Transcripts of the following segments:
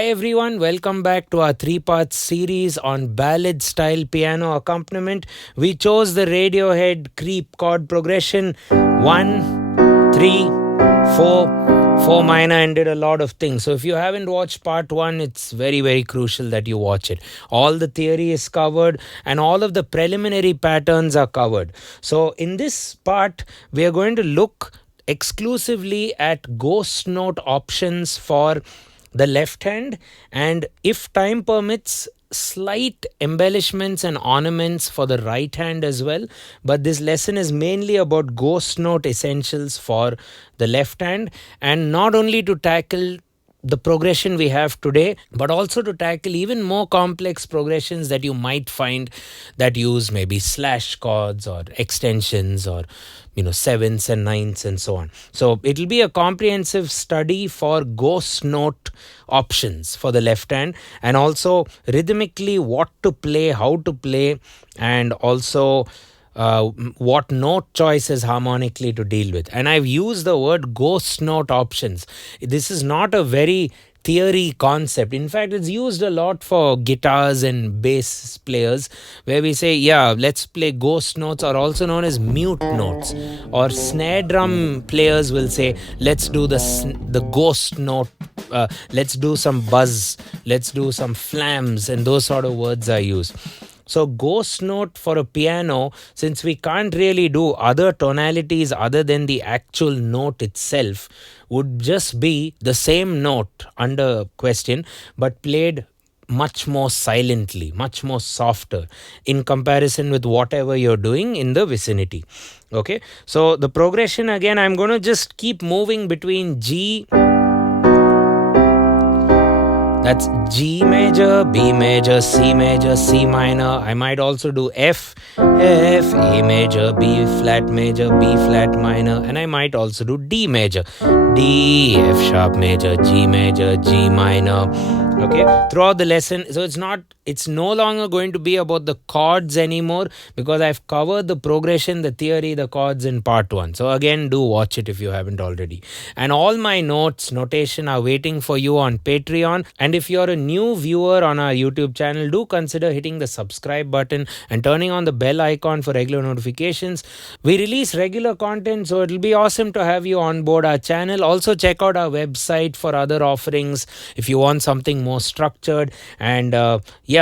Hi everyone, welcome back to our three-part series on ballad style piano accompaniment. We chose the Radiohead creep chord progression 1, 3, 4 minor and did a lot of things. So if you haven't watched part 1, it's very, very crucial that you watch it. All the theory is covered and all of the preliminary patterns are covered. So in this part, we are going to look exclusively at ghost note options for the left hand, and if time permits, slight embellishments and ornaments for the right hand as well. But this lesson is mainly about ghost note essentials for the left hand, and not only to tackle the progression we have today, but also to tackle even more complex progressions that you might find that use maybe slash chords or extensions or sevenths and ninths and so on. So it'll be a comprehensive study for ghost note options for the left hand, and also rhythmically what to play, how to play, and also what note choices harmonically to deal with. And I've used the word ghost note options. This is not a very theory concept. In fact, it's used a lot for guitars and bass players, where we say, yeah, let's play ghost notes, or also known as mute notes. Or snare drum players will say, let's do the ghost note, let's do some buzz, let's do some flams, and those sort of words are used. So ghost note for a piano, since we can't really do other tonalities other than the actual note itself, would just be the same note under question, but played much more silently, much more softer in comparison with whatever you're doing in the vicinity. Okay, so the progression again, I'm going to just keep moving between G. That's G major, B major, C minor. I might also do F, A major, B flat minor, and I might also do D major, D, F sharp major, G minor. Okay, throughout the lesson. So it's no longer going to be about the chords anymore, because I've covered the progression, the theory, the chords in part 1. So again, do watch it if you haven't already. And all my notation are waiting for you on Patreon. And if you're a new viewer on our YouTube channel, do consider hitting the subscribe button and turning on the bell icon for regular notifications. We release regular content, so it'll be awesome to have you on board our channel. Also check out our website for other offerings if you want something more structured. And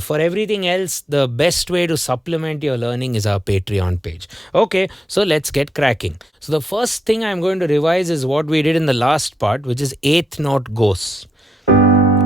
for everything else, the best way to supplement your learning is our Patreon page. Okay, so let's get cracking. So the first thing I'm going to revise is what we did in the last part, which is 8th note ghosts.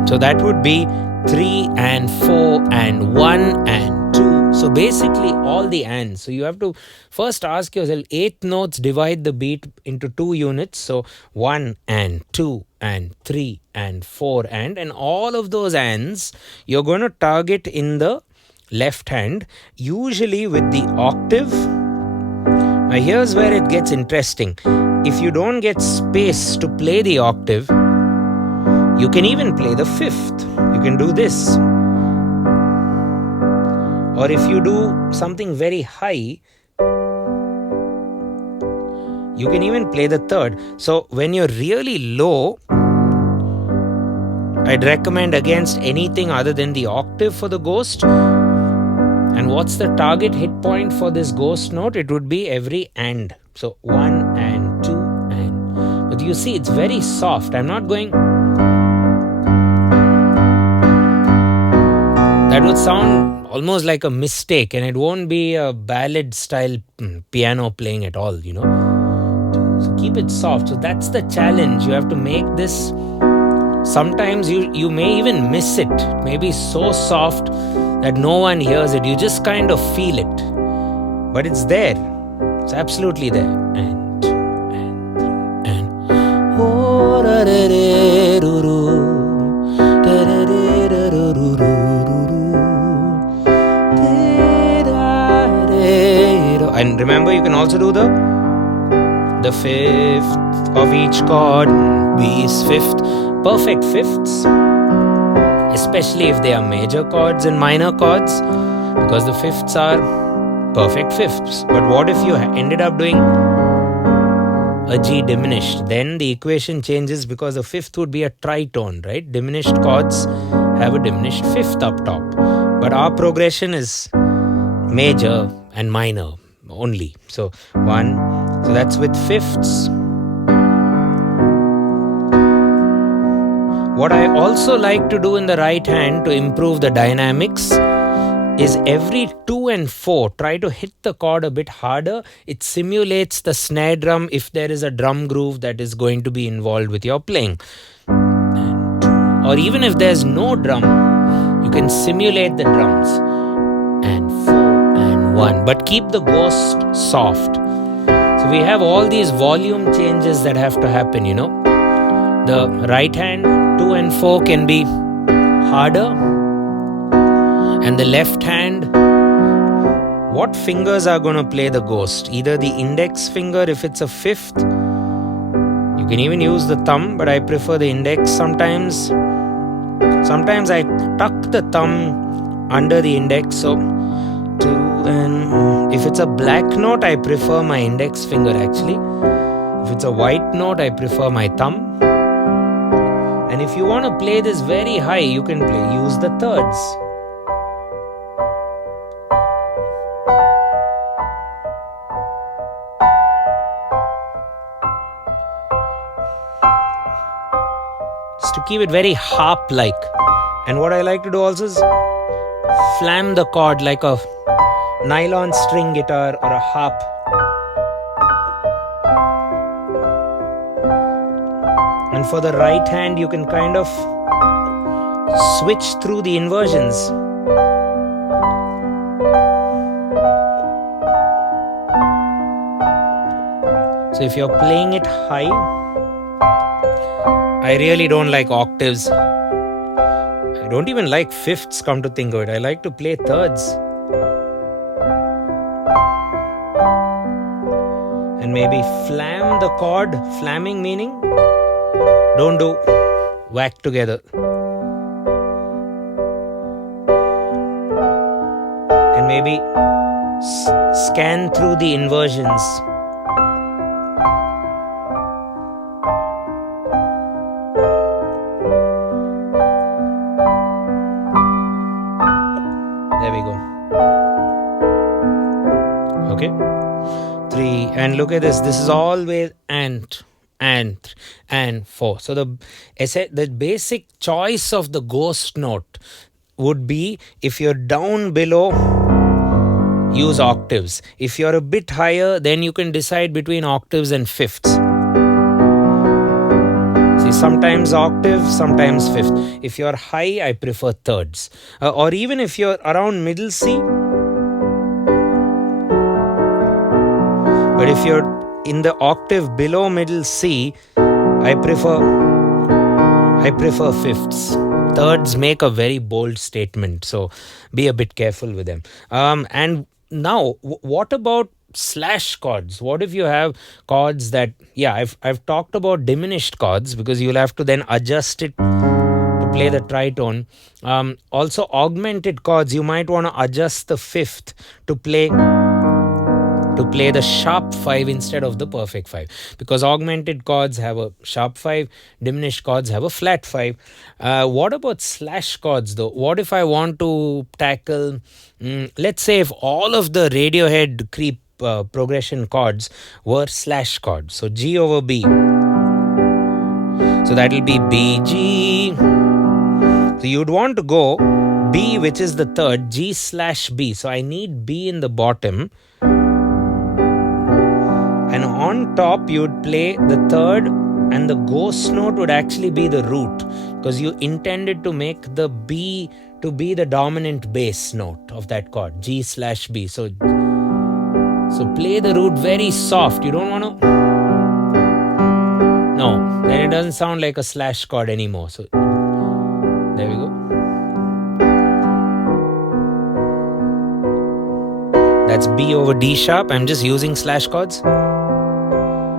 So that would be 3 and 4 and 1 and 2. So basically all the ands. So you have to first ask yourself, 8th notes divide the beat into 2 units. So 1 and 2 and 3 and 4 and all of those ands you're going to target in the left hand, usually with the octave. Now here's where it gets interesting. If you don't get space to play the octave, you can even play the 5th. You can do this. Or if you do something very high, you can even play the 3rd. So when you're really low, I'd recommend against anything other than the octave for the ghost. And what's the target hit point for this ghost note? It would be every and. So 1 and 2 and. But you see, it's very soft. I'm not going. That would sound almost like a mistake, and it won't be a ballad style piano playing at all, So keep it soft. So that's the challenge. You have to make this. Sometimes you may even miss it. It may be so soft that no one hears it. You just kind of feel it. But it's there. It's absolutely there. And 2 and 3 and. Oh, da da da do do. Da da da da do do do do. And remember, you can also do the 5th of each chord. B's 5th. Perfect 5ths. Especially if they are major chords and minor chords. Because the 5ths are perfect 5ths. But what if you ended up doing a G diminished. Then the equation changes because the fifth would be a tritone, right? Diminished chords have a diminished fifth up top. But our progression is major and minor only. So 1, so that's with fifths. What I also like to do in the right hand to improve the dynamics is every 2 and 4, try to hit the chord a bit harder. It simulates the snare drum if there is a drum groove that is going to be involved with your playing. Or even if there's no drum, you can simulate the drums. And 4 and 1. But keep the ghost soft. So we have all these volume changes that have to happen, you know. The right hand 2 and 4 can be harder. And the left hand, what fingers are going to play the ghost? Either the index finger if it's a fifth. You can even use the thumb, but I prefer the index sometimes. Sometimes I tuck the thumb under the index. So 2 and if it's a black note, I prefer my index finger actually. If it's a white note, I prefer my thumb. And if you want to play this very high, you can use the thirds. To keep it very harp-like. And what I like to do also is flam the chord like a nylon string guitar or a harp. And for the right hand, you can kind of switch through the inversions. So if you're playing it high, I really don't like octaves. I don't even like fifths, come to think of it. I like to play thirds. And maybe flam the chord. Flamming meaning don't do whack together. And maybe scan through the inversions. And look at this. This is always and 4. So the basic choice of the ghost note would be, if you're down below, use octaves. If you're a bit higher, then you can decide between octaves and fifths. See, sometimes octave, sometimes fifth. If you're high, I prefer thirds. Or even if you're around middle C. But if you're in the octave below middle C, I prefer fifths. Thirds make a very bold statement, so be a bit careful with them. And now, what about slash chords? What if you have chords that, I've talked about diminished chords because you'll have to then adjust it to play the tritone. Also, augmented chords, you might want to adjust the fifth to play the sharp 5 instead of the perfect 5, because augmented chords have a sharp 5, diminished chords have a flat 5. What about slash chords though? What if I want to tackle, let's say if all of the Radiohead creep progression chords were slash chords, so G over B, so that will be B, G. So you'd want to go B, which is the third, G slash B, so I need B in the bottom. And on top, you would play the third, and the ghost note would actually be the root, because you intended to make the B to be the dominant bass note of that chord, G slash B. So play the root very soft. You don't want to. No, then it doesn't sound like a slash chord anymore. So there we go. That's B over D sharp. I'm just using slash chords.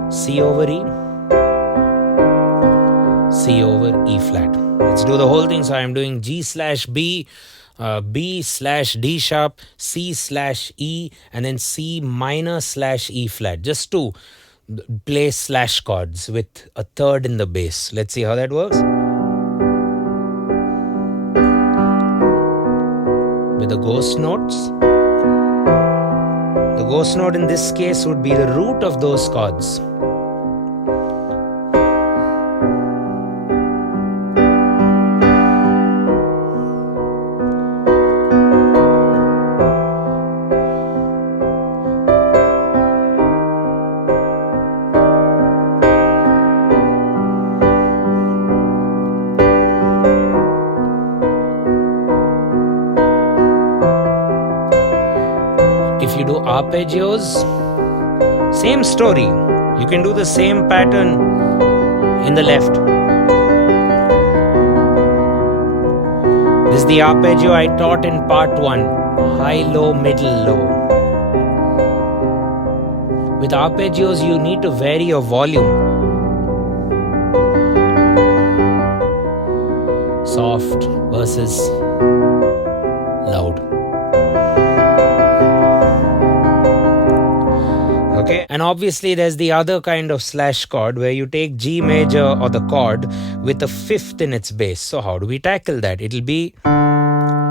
C over E, C over E flat. Let's do the whole thing. So I'm doing G slash B, B slash D sharp, C slash E, and then C minor slash E flat. Just 2. play slash chords with a third in the bass. Let's see how that works. With the ghost notes. The ghost note in this case would be the root of those chords. If you do arpeggios, same story. You can do the same pattern in the left. This is the arpeggio I taught in part 1. High, low, middle, low. With arpeggios, you need to vary your volume. Soft versus loud. Okay, and obviously there's the other kind of slash chord where you take G major or the chord with a fifth in its bass. So how do we tackle that? It'll be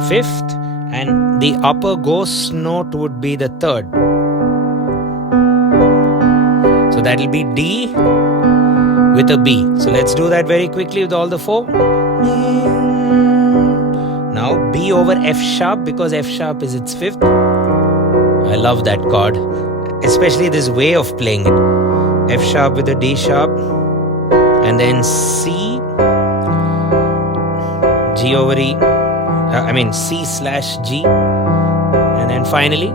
fifth and the upper ghost note would be the third. So that'll be D with a B. So let's do that very quickly with all the 4. Now B over F sharp because F sharp is its fifth. I love that chord. Especially this way of playing it. F sharp with a D sharp. And then C. G over E. C slash G. And then finally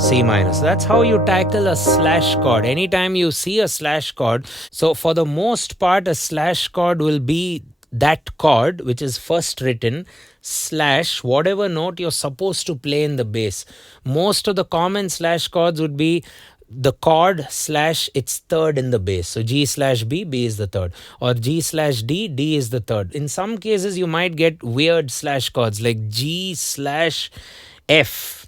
C minor. So that's how you tackle a slash chord. Anytime you see a slash chord. So for the most part a slash chord will be that chord which is first written slash whatever note you're supposed to play in the bass. Most of the common slash chords would be the chord slash its third in the bass. So G slash B, B is the third. Or G slash D, D is the third. In some cases you might get weird slash chords like G slash F.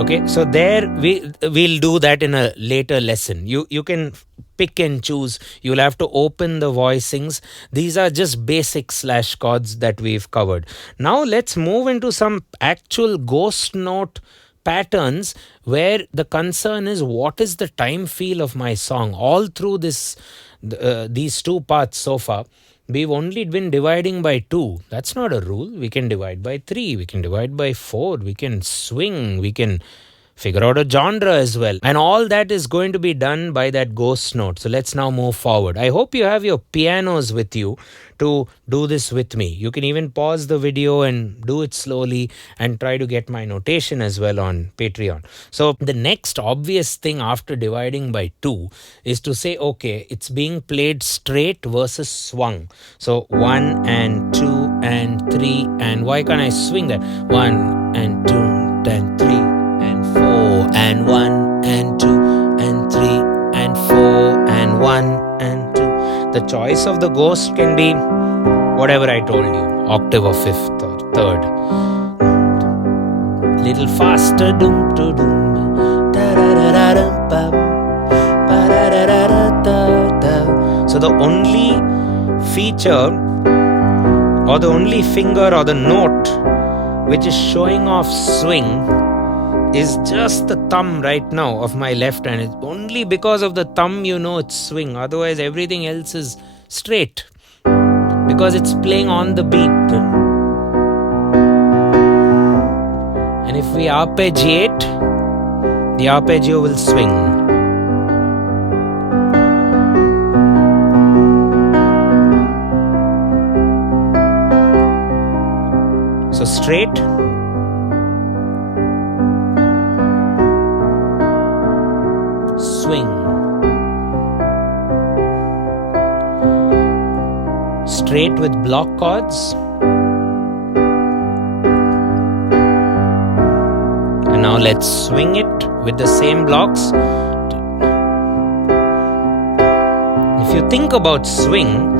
Okay, so there we'll do that in a later lesson. You can pick and choose. You'll have to open the voicings. These are just basic slash chords that we've covered. Now let's move into some actual ghost note patterns where the concern is what is the time feel of my song. All through these 2 parts so far, we've only been dividing by 2. That's not a rule. We can divide by 3. We can divide by 4. We can swing. We can figure out a genre as well. And all that is going to be done by that ghost note. So let's now move forward. I hope you have your pianos with you to do this with me. You can even pause the video and do it slowly and try to get my notation as well on Patreon. So the next obvious thing after dividing by 2 is to say, okay, it's being played straight versus swung. So 1 and 2 and 3 and why can't I swing that? 1 and 2 and 3 and 4 and 1 and 2 and 3 and 4 and 1 and 2. The choice of the ghost can be whatever I told you, octave or fifth or third. Little faster, dum to dum, da da da da dum ba da da da da da. So the only feature or the only finger or the note which is showing off swing is just the thumb right now of my left hand. It's only because of the thumb you know it's swing. Otherwise everything else is straight because it's playing on the beat. And if we arpeggiate, the arpeggio will swing. So straight, swing, straight with block chords, and now let's swing it with the same blocks. If you think about swing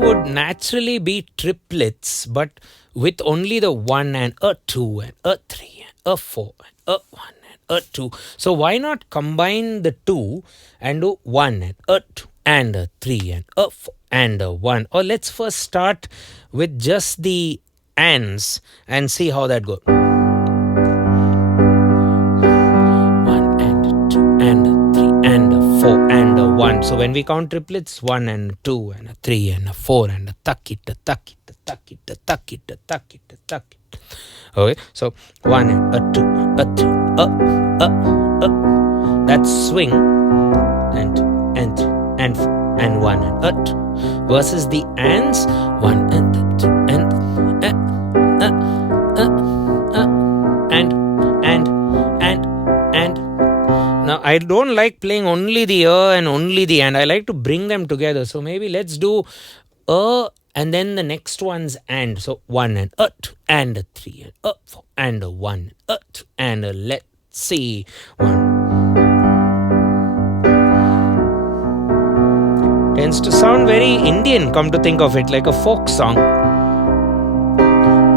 would naturally be triplets, but with only the 1 and a 2 and a 3 and a 4 and a 1 and a 2. So why not combine the 2 and do 1 and a 2 and a 3 and a 4 and a 1? Or let's first start with just the ands and see how that goes. 1 and a 2 and a 3 and a 4 and a 1. So when we count triplets, 1 and a 2 and a 3 and a 4 and a tuck it, a tuck it, a tuck it, a tuck it, a tuck it, a tuck it. Okay, so 1 and a 2, a 2, that's swing and 1 and a 2 versus the ands 1 and a 2 and now I don't like playing only the and only the and. I like to bring them together. So maybe let's do and then the next one's and. So 1 and a 2 and a 3 and a 4 and a 1 and a 2 and a, let's see, 1. Tends to sound very Indian, come to think of it, like a folk song.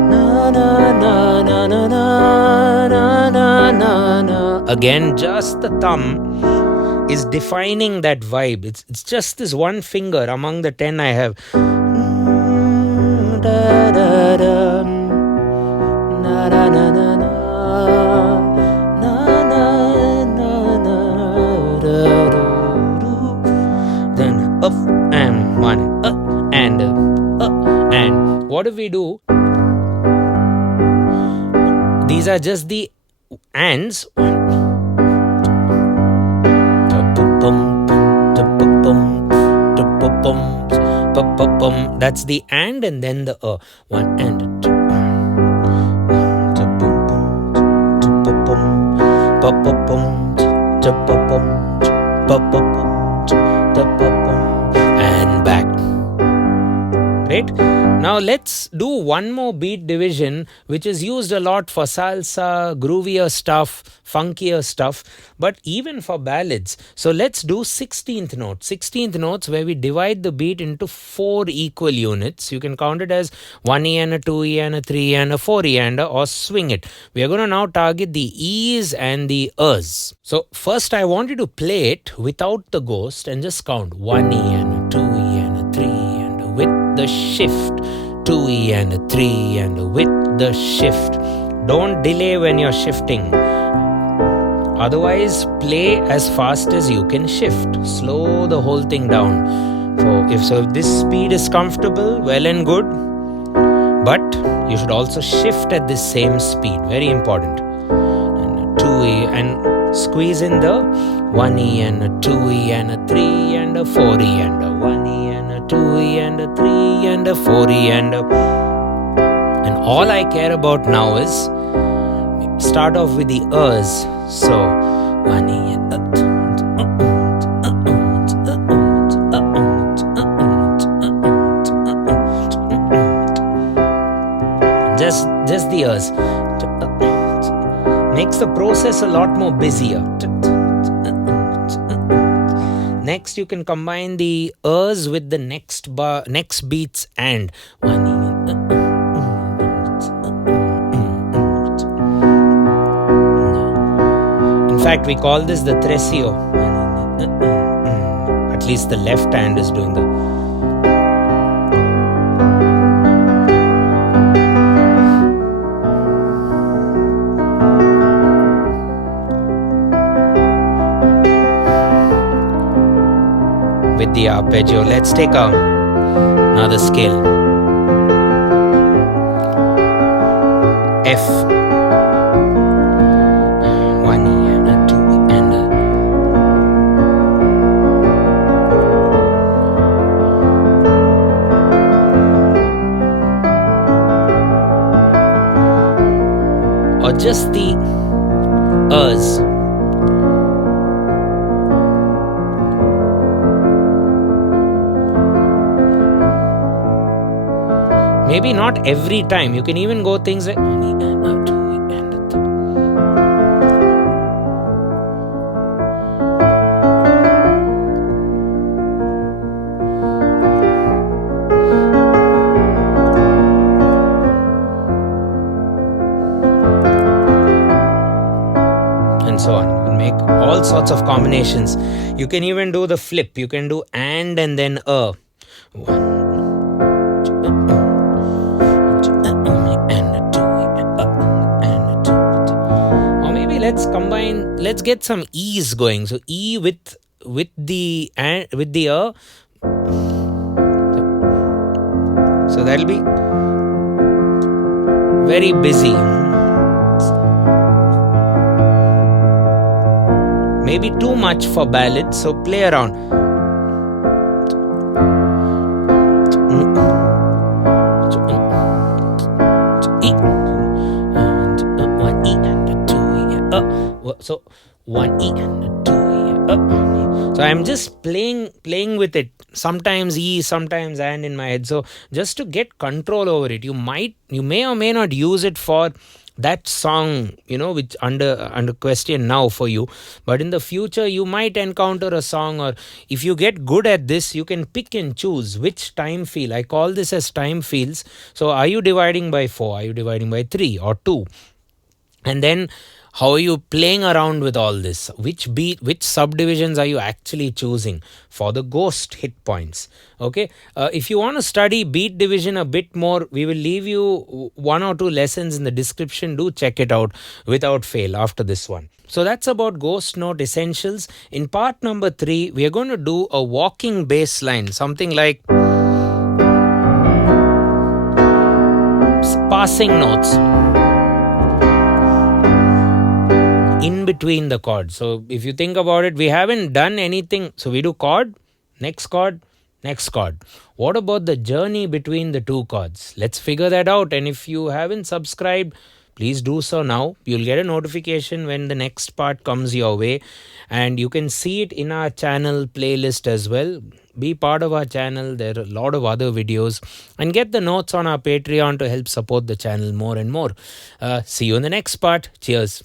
Na, na, na, na, na, na, na, na, na. Again, just the thumb is defining that vibe. It's just this one finger among the 10 I have. Da, da, da. Na, na, na, na, na. Na, na, na, na, da, da, do. Then up and 1 and what do we do? These are just the ands. That's the and then the 1 and 2. And back. Great. Now let's do one more beat division, which is used a lot for salsa, groovier stuff, funkier stuff, but even for ballads. So let's do 16th notes. 16th notes where we divide the beat into 4 equal units. You can count it as 1E and a 2E and a 3E and a 4E and a, or swing it. We are going to now target the E's and the U's. So first I want you to play it without the ghost and just count 1E and a 2E and a 3 and a with the shift, 2E and a 3 and a with the shift. Don't delay when you're shifting. Otherwise, play as fast as you can shift. Slow the whole thing down. If this speed is comfortable, well and good. But you should also shift at the same speed. Very important. And a 2E and squeeze in the 1E and a 2E and a 3 and a 4E and a 1E and a 2E and a 3 and a 4E and all I care about now is start off with the U's. So 1E and a just the U's. Makes the process a lot more busier. Next, you can combine the U's with the next beats and 1E. In fact, we call this the Tresillo. At least the left hand is doing the. With the arpeggio, let's take another scale. F. 1E and a 2E and a. Or just the U's. Maybe not every time. You can even go things like 1E and a 2E and a 3. And so on. We'll make all sorts of combinations. You can even do the flip. You can do and then a. Or maybe let's combine. Let's get some E's going. So E with the and with the a. So that'll be very busy. Maybe too much for ballad, so play around. One E and a 2 E. So 1 E and a 2 E. So I'm just playing with it. Sometimes E, sometimes and in my head. So just to get control over it, you may or may not use it for that song, which under question now for you, but in the future you might encounter a song, or if you get good at this, you can pick and choose which time feel. I call this as time feels. So are you dividing by 4? Are you dividing by 3 or 2? And then how are you playing around with all this? Which subdivisions are you actually choosing for the ghost hit points? Okay. If you want to study beat division a bit more, we will leave you 1 or 2 lessons in the description. Do check it out without fail after this one. So that's about ghost note essentials. In part number 3, we are going to do a walking bass line, something like passing notes in between the chords. So if you think about it, we haven't done anything. So we do chord, next chord, next chord. What about the journey between the 2 chords? Let's figure that out. And if you haven't subscribed, please do so now. You'll get a notification when the next part comes your way. And you can see it in our channel playlist as well. Be part of our channel. There are a lot of other videos. And get the notes on our Patreon to help support the channel more and more. See you in the next part. Cheers.